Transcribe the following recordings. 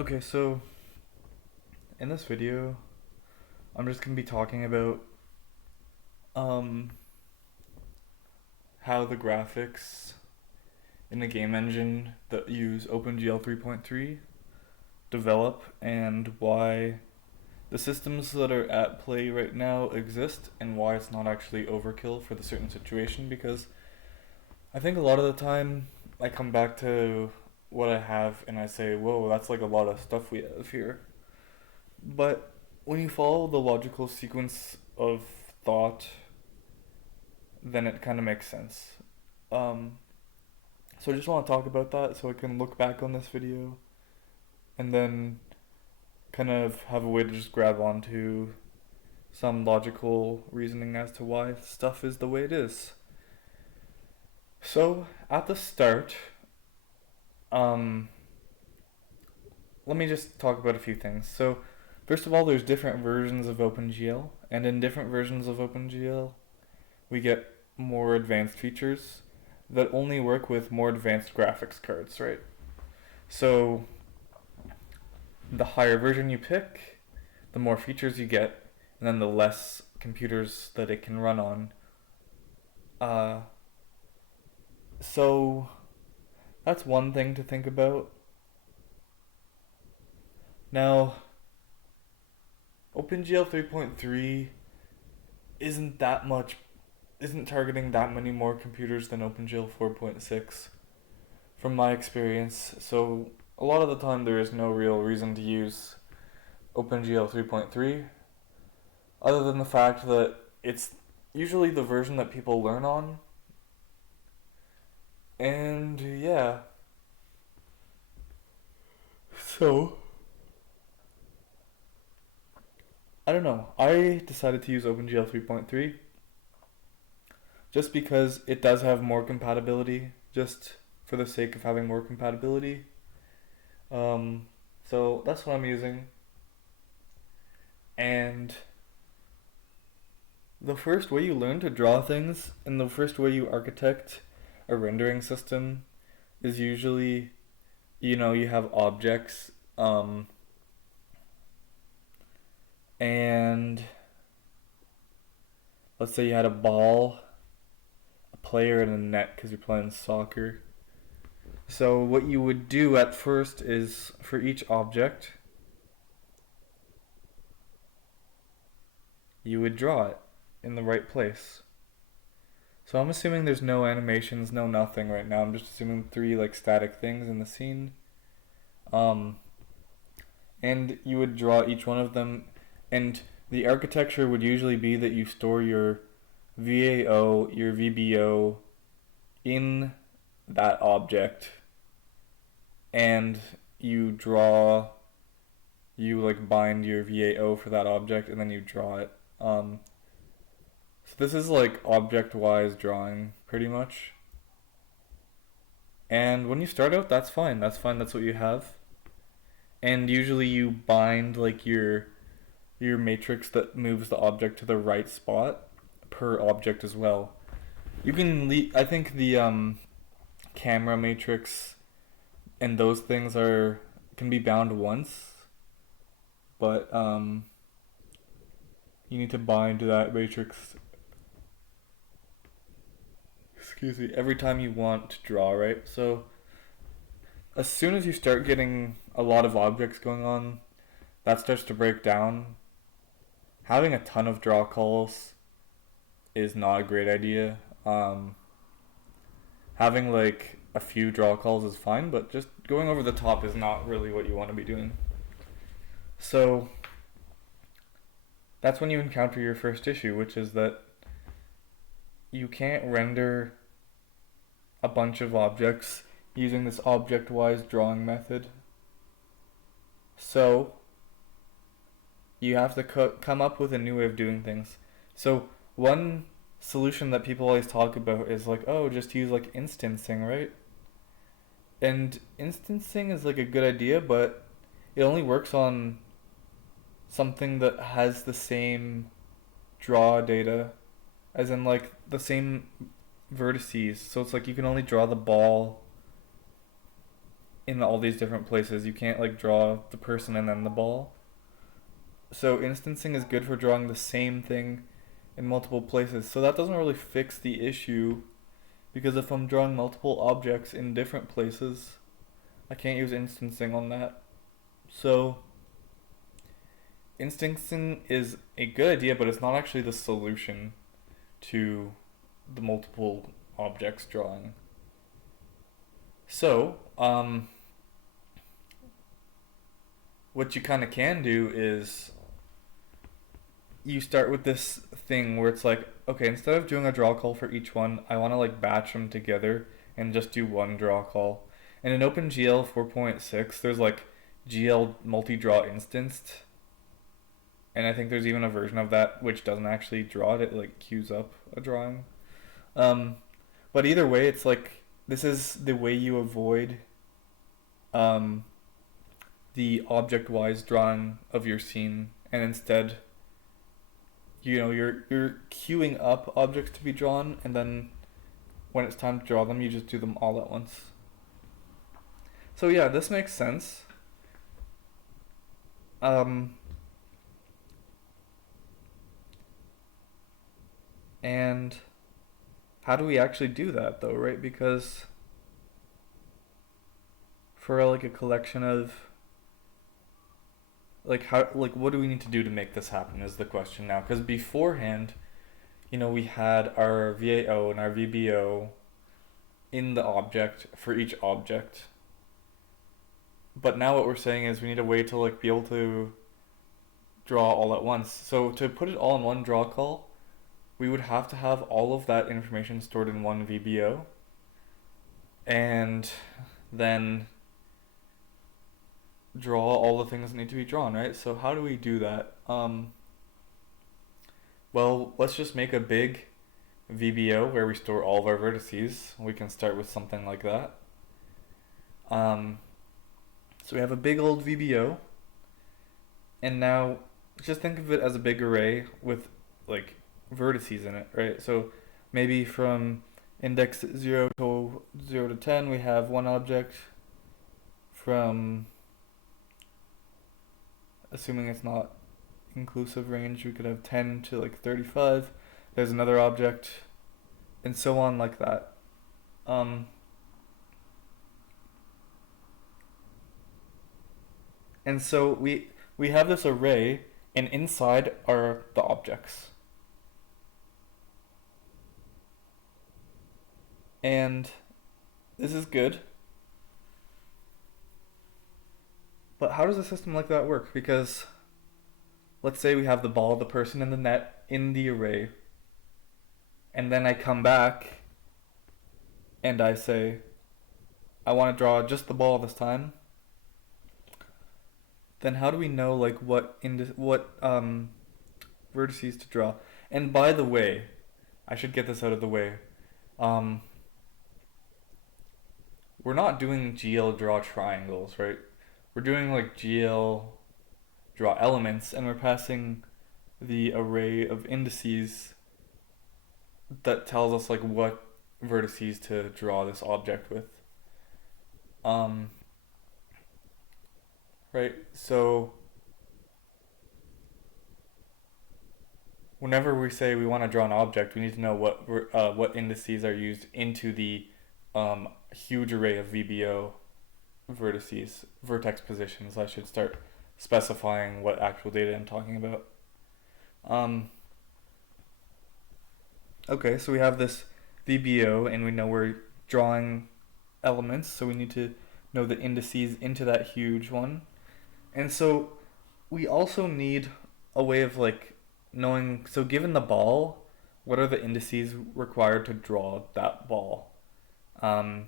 Okay, so in this video, I'm just gonna be talking about um how the graphics in a game engine that use OpenGL 3.3 develop and why the systems that are at play right now exist and why it's not actually overkill for the certain situation, because I think a lot of the time I come back to what I have and I say, whoa, that's like a lot of stuff we have here. But when you follow the logical sequence of thought, then it kind of makes sense. Um, so I just want to talk about that so I can look back on this video and then kind of have a way to just grab onto some logical reasoning as to why stuff is the way it is. So at the start, um, let me just talk about a few things. So first of all, there's different versions of OpenGL, and in different versions of OpenGL, we get more advanced features that only work with more advanced graphics cards, right? So the higher version you pick, the more features you get, and then the less computers that it can run on. Uh, so that's one thing to think about. Now, OpenGL 3.3 isn't that much, isn't targeting that many more computers than OpenGL 4.6 from my experience. So a lot of the time there is no real reason to use OpenGL 3.3 other than the fact that it's usually the version that people learn on. And yeah. So, I don't know. I decided to use OpenGL 3.3 just because it does have more compatibility, just for the sake of having more compatibility. Um, so that's what I'm using. And the first way you learn to draw things and the first way you architect a rendering system is usually, you have objects, and let's say you had a ball, a player, and a net because you're playing soccer. So what you would do at first is for each object, you would draw it in the right place. So I'm assuming there's no animations, no nothing right now. I'm just assuming three like static things in the scene. Um, and you would draw each one of them, and the architecture would usually be that you store your VAO, your VBO in that object, and you draw, you like bind your VAO for that object, and then you draw it. So this is like object-wise drawing, pretty much. And when you start out, that's fine. That's fine. That's what you have. And usually you bind like your matrix that moves the object to the right spot per object as well. You can I think the camera matrix and those things are can be bound once, but you need to bind to that matrix, excuse me, every time you want to draw, right? So as soon as you start getting a lot of objects going on, that starts to break down. Having a ton of draw calls is not a great idea. Having like a few draw calls is fine, but just going over the top is not really what you want to be doing. So that's when you encounter your first issue, which is that you can't render a bunch of objects using this object-wise drawing method. So you have to come up with a new way of doing things. So one solution that people always talk about is like, oh, just use like instancing, right? And instancing is like a good idea, but it only works on something that has the same draw data, as in like the same vertices. So it's like you can only draw the ball in all these different places. You can't like draw the person and then the ball. So instancing is good for drawing the same thing in multiple places. So that doesn't really fix the issue, because if I'm drawing multiple objects in different places, I can't use instancing on that. So instancing is a good idea, but it's not actually the solution to the multiple objects drawing. So, what you kind of can do is you start with this thing where it's like, okay, instead of doing a draw call for each one, I want to like batch them together and just do one draw call. And in OpenGL 4.6, there's like GL multi-draw instanced, and I think there's even a version of that which doesn't actually draw it; it like queues up a drawing. Um, but either way, it's like this is the way you avoid um, the object-wise drawing of your scene, and instead, you're queuing up objects to be drawn, and then when it's time to draw them, you just do them all at once. So yeah, this makes sense. And how do we actually do that though, right? Because for like a collection of what do we need to do to make this happen is the question now. Because beforehand, we had our VAO and our VBO in the object for each object. But now what we're saying is we need a way to like be able to draw all at once. So to put it all in one draw call, we would have to have all of that information stored in one VBO, and then draw all the things that need to be drawn, right? So how do we do that? Well, let's just make a big VBO where we store all of our vertices. We can start with something like that. So we have a big old VBO, and now just think of it as a big array with like vertices in it, right? So maybe from index 0 to 10 we have one object. From, assuming it's not inclusive range, we could have 10 to like 35. There's another object, and so on like that. And so we have this array, and inside are the objects. And this is good. But how does a system like that work? Because let's say we have the ball, the person, and the net in the array, and then I come back and I say, I want to draw just the ball this time. Then how do we know like what vertices to draw? And by the way, I should get this out of the way. We're not doing GL draw triangles, right? We're doing like GL draw elements, and we're passing the array of indices that tells us like what vertices to draw this object with. Right? So whenever we say we want to draw an object, we need to know what indices are used into the huge array of VBO vertices, vertex positions. I should start specifying what actual data I'm talking about. Okay, so we have this VBO, and we know we're drawing elements, so we need to know the indices into that huge one. And so we also need a way of like knowing, so given the ball, what are the indices required to draw that ball? And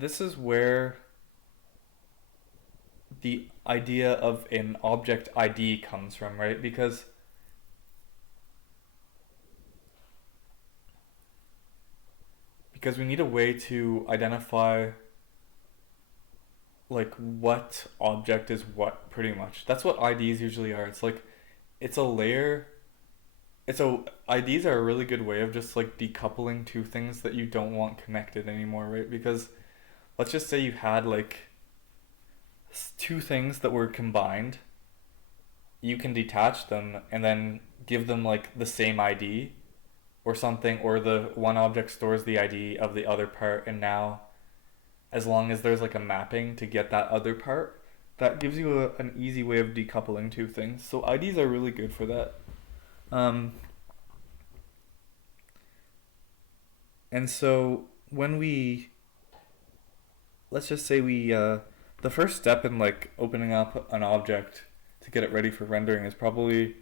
this is where the idea of an object ID comes from, right? Because we need a way to identify like what object is what, pretty much. That's what IDs usually are. It's like it's a layer So IDs are a really good way of just like decoupling two things that you don't want connected anymore, right? Because let's just say you had like two things that were combined, you can detach them and then give them like the same ID or something, or the one object stores the ID of the other part, and now as long as there's like a mapping to get that other part, that gives you an easy way of decoupling two things. So IDs are really good for that. Um, and so when we, let's just say the first step in like opening up an object to get it ready for rendering is probably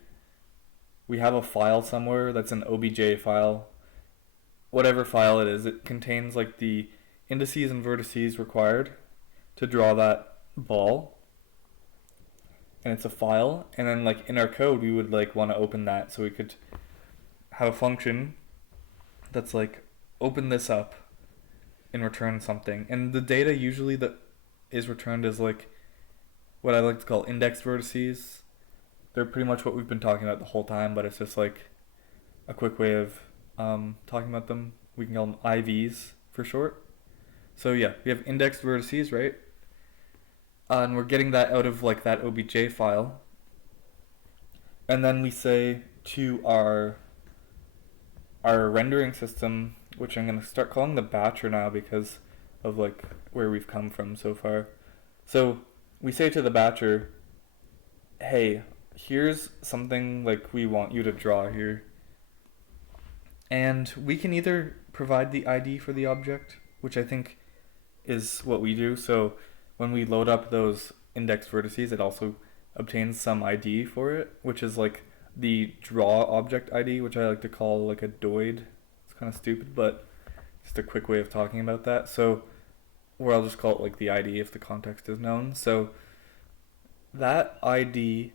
we have a file somewhere that's an obj file. Whatever file it is, it contains like the indices and vertices required to draw that ball, and it's a file. And then like in our code we would like want to open that, so we could have a function that's like open this up and return something. And the data usually that is returned is like what I like to call indexed vertices. They're pretty much what we've been talking about the whole time, but it's just like a quick way of talking about them. We can call them IVs for short. So yeah, we have indexed vertices, right? And we're getting that out of like that obj file. And then we say to our rendering system, which I'm going to start calling the batcher now because of like where we've come from so far. So we say to the batcher, hey, here's something like we want you to draw here. And we can either provide the ID for the object, which I think is what we do. So when we load up those index vertices, it also obtains some ID for it, which is like the draw object ID, which I like to call like a doid. It's kind of stupid, but just a quick way of talking about that. So, or I'll just call it like the ID if the context is known. So that ID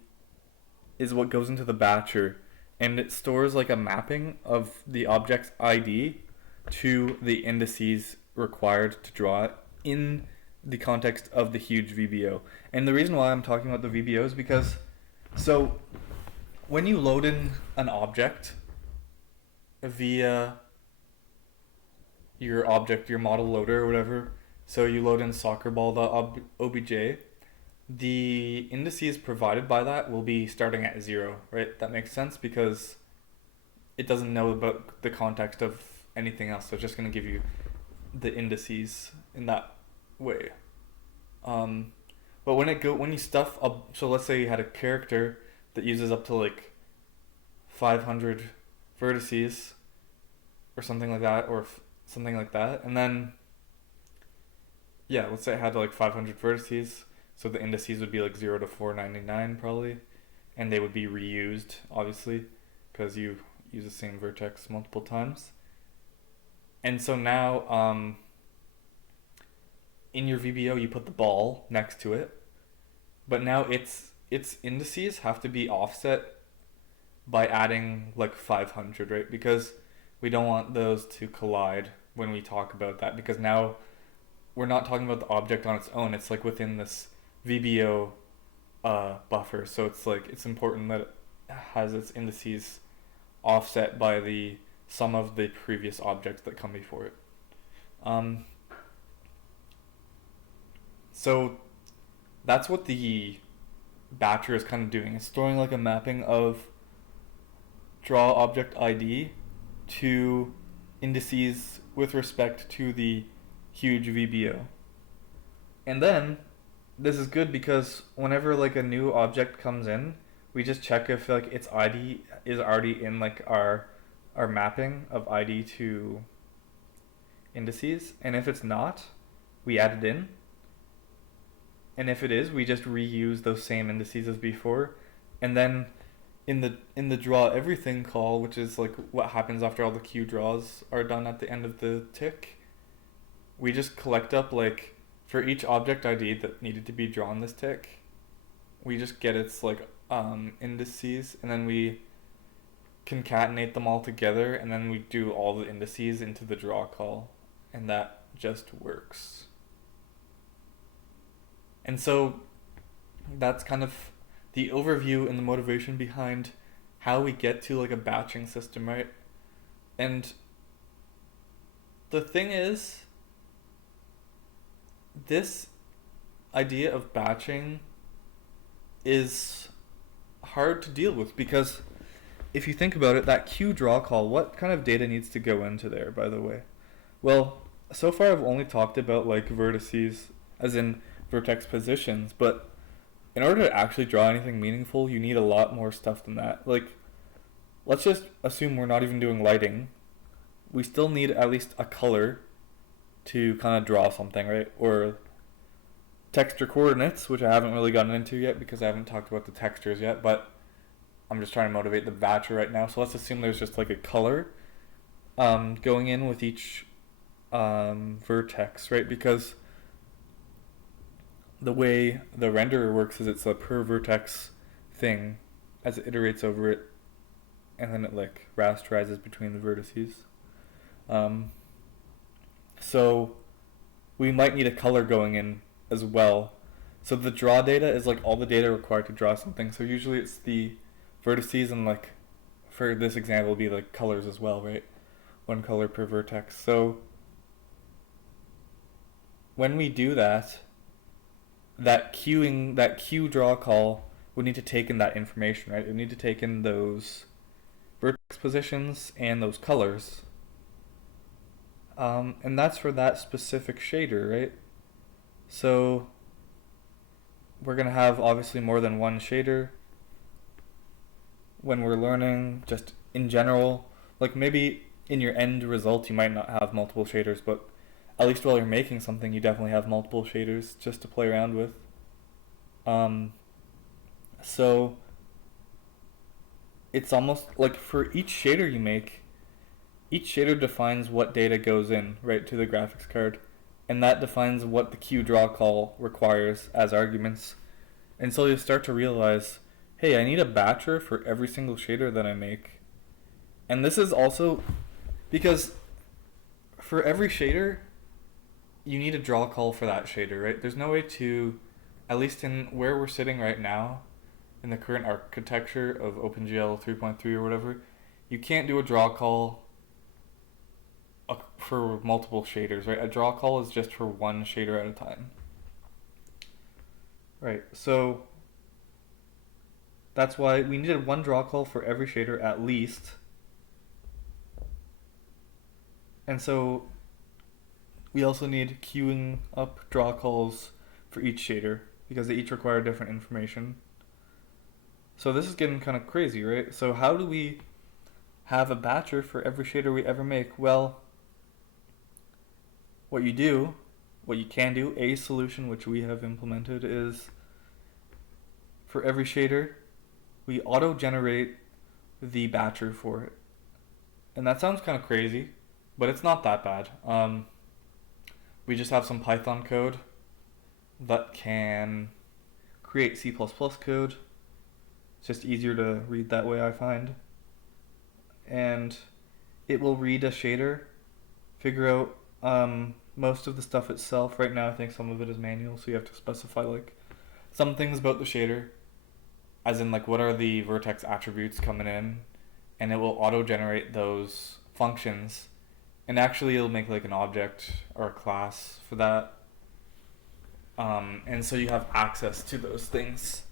is what goes into the batcher, and it stores like a mapping of the object's ID to the indices required to draw it in the context of the huge VBO. And the reason why I'm talking about the VBO is because, so when you load in an object via your object, your model loader or whatever, so you load in soccerball.obj, the indices provided by that will be starting at 0, right? That makes sense because it doesn't know about the context of anything else, so it's just going to give you the indices in that way. But when you stuff up, so let's say you had a character that uses up to like 500 vertices or something like that, or something like that, and then yeah, let's say it had like 500 vertices, so the indices would be like 0 to 499 probably, and they would be reused obviously because you use the same vertex multiple times. And so now in your VBO you put the ball next to it, but now its indices have to be offset by adding like 500, right? Because we don't want those to collide when we talk about that, because now we're not talking about the object on its own, it's like within this VBO buffer, so it's like it's important that it has its indices offset by the sum of the previous objects that come before it. So that's what the batcher is kind of doing. It's storing like a mapping of draw object ID to indices with respect to the huge VBO. And then this is good because whenever like a new object comes in, we just check if like its ID is already in like our mapping of ID to indices, and if it's not, we add it in. And if it is, we just reuse those same indices as before. And then in the draw everything call, which is like what happens after all the queue draws are done at the end of the tick, we just collect up like for each object ID that needed to be drawn this tick, we just get its like indices, and then we concatenate them all together, and then we do all the indices into the draw call, and that just works. And so that's kind of the overview and the motivation behind how we get to like a batching system, right? And the thing is, this idea of batching is hard to deal with because if you think about it, that queue draw call, what kind of data needs to go into there, by the way? Well, so far I've only talked about like vertices, as in vertex positions, but in order to actually draw anything meaningful, you need a lot more stuff than that. Like, let's just assume we're not even doing lighting. We still need at least a color to kind of draw something, right? Or texture coordinates, which I haven't really gotten into yet because I haven't talked about the textures yet, but I'm just trying to motivate the batcher right now. So let's assume there's just like a color going in with each vertex, right? Because the way the renderer works is it's a per vertex thing as it iterates over it, and then it like rasterizes between the vertices. So we might need a color going in as well. So the draw data is like all the data required to draw something. So usually it's the vertices and like for this example it'll be like colors as well, right? One color per vertex. So when we do that, that queue draw call would need to take in that information, right? It would need to take in those vertex positions and those colors. And that's for that specific shader, right? So we're going to have obviously more than one shader when we're learning just in general. Like maybe in your end result you might not have multiple shaders, but at least while you're making something you definitely have multiple shaders just to play around with. So it's almost like for each shader you make, each shader defines what data goes in, right, to the graphics card. And that defines what the queue draw call requires as arguments. And so you start to realize, hey, I need a batcher for every single shader that I make. And this is also because for every shader, you need a draw call for that shader, right? There's no way to, at least in where we're sitting right now, in the current architecture of OpenGL 3.3 or whatever, you can't do a draw call for multiple shaders, right? A draw call is just for one shader at a time. Right, so that's why we needed one draw call for every shader at least. And so we also need queuing up draw calls for each shader because they each require different information. So this is getting kind of crazy, right? So how do we have a batcher for every shader we ever make? Well, what you can do, a solution which we have implemented is for every shader, we auto-generate the batcher for it. And that sounds kind of crazy, but it's not that bad. We just have some Python code that can create C++ code. It's just easier to read that way, I find. And it will read a shader, figure out most of the stuff itself. Right now I think some of it is manual, so you have to specify like some things about the shader, as in like what are the vertex attributes coming in, and it will auto-generate those functions, and actually it'll make like an object or a class for that. And so you have access to those things.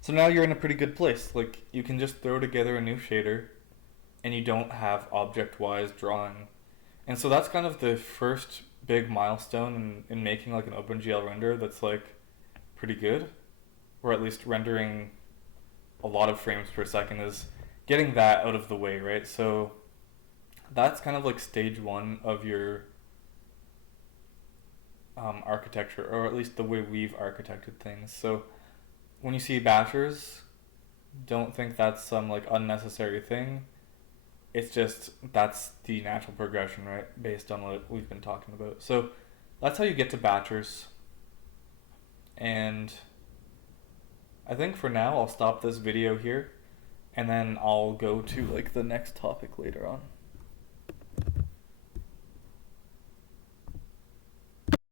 So now you're in a pretty good place. Like you can just throw together a new shader and you don't have object-wise drawing. And so that's kind of the first big milestone in making like an OpenGL render that's like pretty good, or at least rendering a lot of frames per second, is getting that out of the way, right? So that's kind of like stage one of your architecture, or at least the way we've architected things. So when you see batchers, don't think that's some like unnecessary thing. It's just that's the natural progression, right? Based on what we've been talking about. So that's how you get to batchers. And I think for now I'll stop this video here, and then I'll go to like the next topic later on.